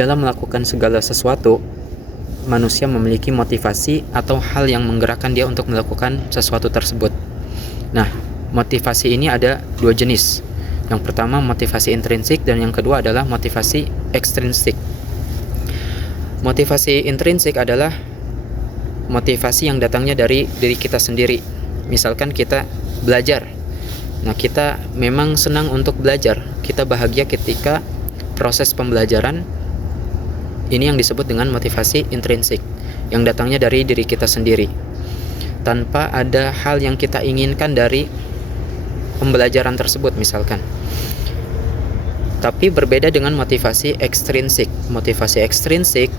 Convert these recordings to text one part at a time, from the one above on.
Dalam melakukan segala sesuatu, manusia memiliki motivasi atau hal yang menggerakkan dia untuk melakukan sesuatu tersebut. Nah, motivasi ini ada dua jenis. Yang pertama motivasi intrinsik dan yang kedua adalah motivasi ekstrinsik. Motivasi intrinsik adalah motivasi yang datangnya dari diri kita sendiri. Misalkan kita belajar. Nah, kita memang senang untuk belajar. Kita bahagia ketika proses pembelajaran. Ini yang disebut dengan motivasi intrinsik, yang datangnya dari diri kita sendiri, tanpa ada hal yang kita inginkan dari pembelajaran tersebut misalkan. Tapi berbeda dengan motivasi ekstrinsik. Motivasi ekstrinsik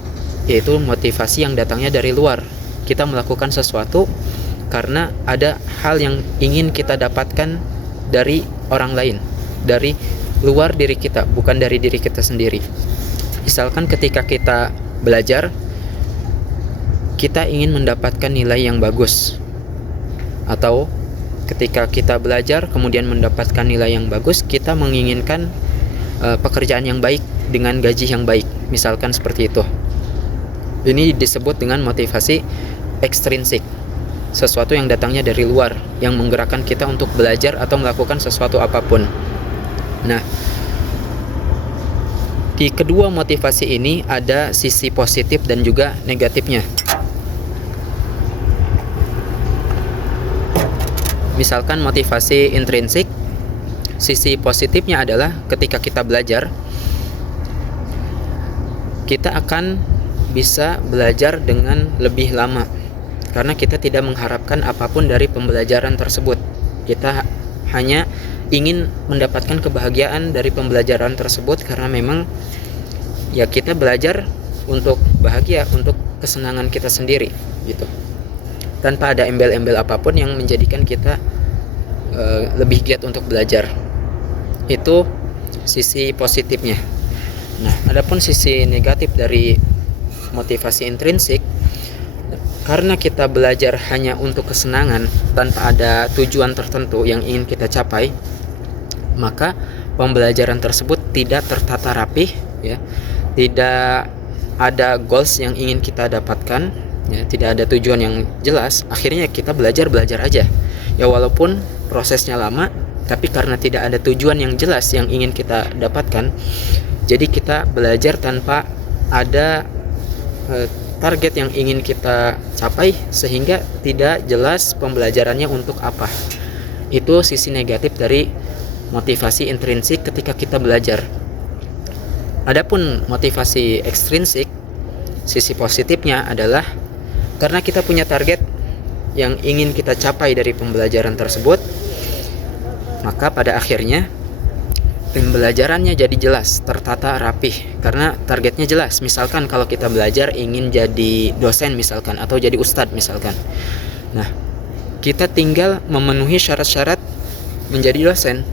yaitu motivasi yang datangnya dari luar. Kita melakukan sesuatu karena ada hal yang ingin kita dapatkan dari orang lain, dari luar diri kita, bukan dari diri kita sendiri. Misalkan ketika kita belajar, kita ingin mendapatkan nilai yang bagus. Atau ketika kita belajar kemudian mendapatkan nilai yang bagus, kita menginginkan pekerjaan yang baik dengan gaji yang baik. Misalkan seperti itu. Ini disebut dengan motivasi ekstrinsik. Sesuatu yang datangnya dari luar, yang menggerakkan kita untuk belajar atau melakukan sesuatu apapun. Nah, di kedua motivasi ini ada sisi positif dan juga negatifnya. Misalkan motivasi intrinsik, sisi positifnya adalah ketika kita belajar, kita akan bisa belajar dengan lebih lama karena kita tidak mengharapkan apapun dari pembelajaran tersebut. Kita hanya ingin mendapatkan kebahagiaan dari pembelajaran tersebut karena memang ya kita belajar untuk bahagia, untuk kesenangan kita sendiri gitu. Tanpa ada embel-embel apapun yang menjadikan kita lebih giat untuk belajar. Itu sisi positifnya. Nah, adapun sisi negatif dari motivasi intrinsik, karena kita belajar hanya untuk kesenangan tanpa ada tujuan tertentu yang ingin kita capai, maka pembelajaran tersebut tidak tertata rapih, ya, tidak ada goals yang ingin kita dapatkan, ya, tidak ada tujuan yang jelas. Akhirnya kita belajar aja, ya, walaupun prosesnya lama, tapi karena tidak ada tujuan yang jelas yang ingin kita dapatkan, jadi kita belajar tanpa ada target yang ingin kita capai, sehingga tidak jelas pembelajarannya untuk apa. Itu sisi negatif dari motivasi intrinsik ketika kita belajar. Adapun motivasi ekstrinsik, sisi positifnya adalah karena kita punya target yang ingin kita capai dari pembelajaran tersebut, maka pada akhirnya pembelajarannya jadi jelas, tertata rapih karena targetnya jelas. Misalkan kalau kita belajar ingin jadi dosen misalkan, atau jadi ustadz misalkan. Nah, kita tinggal memenuhi syarat-syarat menjadi dosen.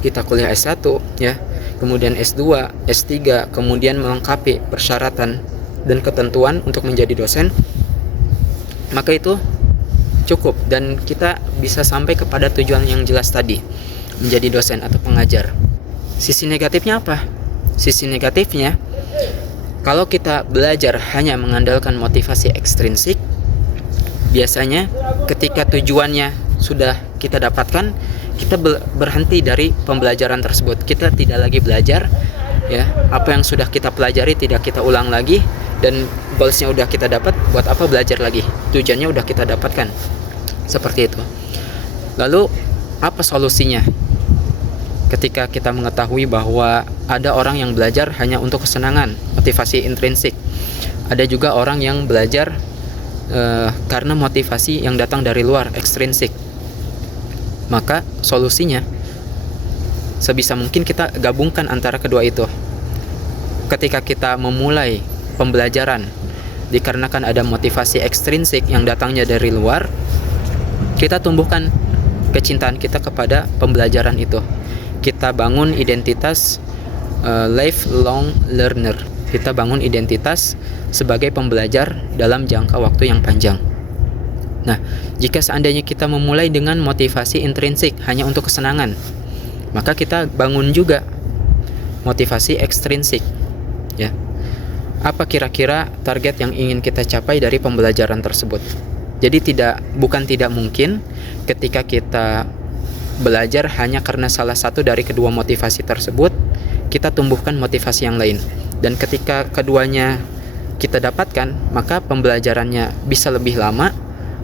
Kita kuliah S1, ya, kemudian S2, S3, kemudian melengkapi persyaratan dan ketentuan untuk menjadi dosen, maka itu cukup dan kita bisa sampai kepada tujuan yang jelas tadi, menjadi dosen atau pengajar. Sisi negatifnya apa? Sisi negatifnya, kalau kita belajar hanya mengandalkan motivasi ekstrinsik, biasanya ketika tujuannya sudah kita dapatkan, kita berhenti dari pembelajaran tersebut. Kita tidak lagi belajar, ya, apa yang sudah kita pelajari tidak kita ulang lagi, dan goalsnya udah kita dapat, buat apa belajar lagi? Tujuannya udah kita dapatkan. Seperti itu. Lalu apa solusinya? Ketika kita mengetahui bahwa ada orang yang belajar hanya untuk kesenangan, motivasi intrinsik. Ada juga orang yang belajar karena motivasi yang datang dari luar, ekstrinsik. Maka solusinya sebisa mungkin kita gabungkan antara kedua itu. Ketika kita memulai pembelajaran dikarenakan ada motivasi ekstrinsik yang datangnya dari luar, kita tumbuhkan kecintaan kita kepada pembelajaran itu. Kita bangun identitas lifelong learner. Kita bangun identitas sebagai pembelajar dalam jangka waktu yang panjang. Nah, jika seandainya kita memulai dengan motivasi intrinsik hanya untuk kesenangan, maka kita bangun juga motivasi ekstrinsik, ya. apa kira-kira target yang ingin kita capai dari pembelajaran tersebut. Jadi bukan tidak mungkin ketika kita belajar hanya karena salah satu dari kedua motivasi tersebut, kita tumbuhkan motivasi yang lain. Dan ketika keduanya kita dapatkan, maka pembelajarannya bisa lebih lama,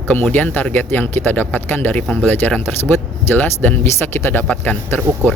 kemudian target yang kita dapatkan dari pembelajaran tersebut jelas dan bisa kita dapatkan, terukur.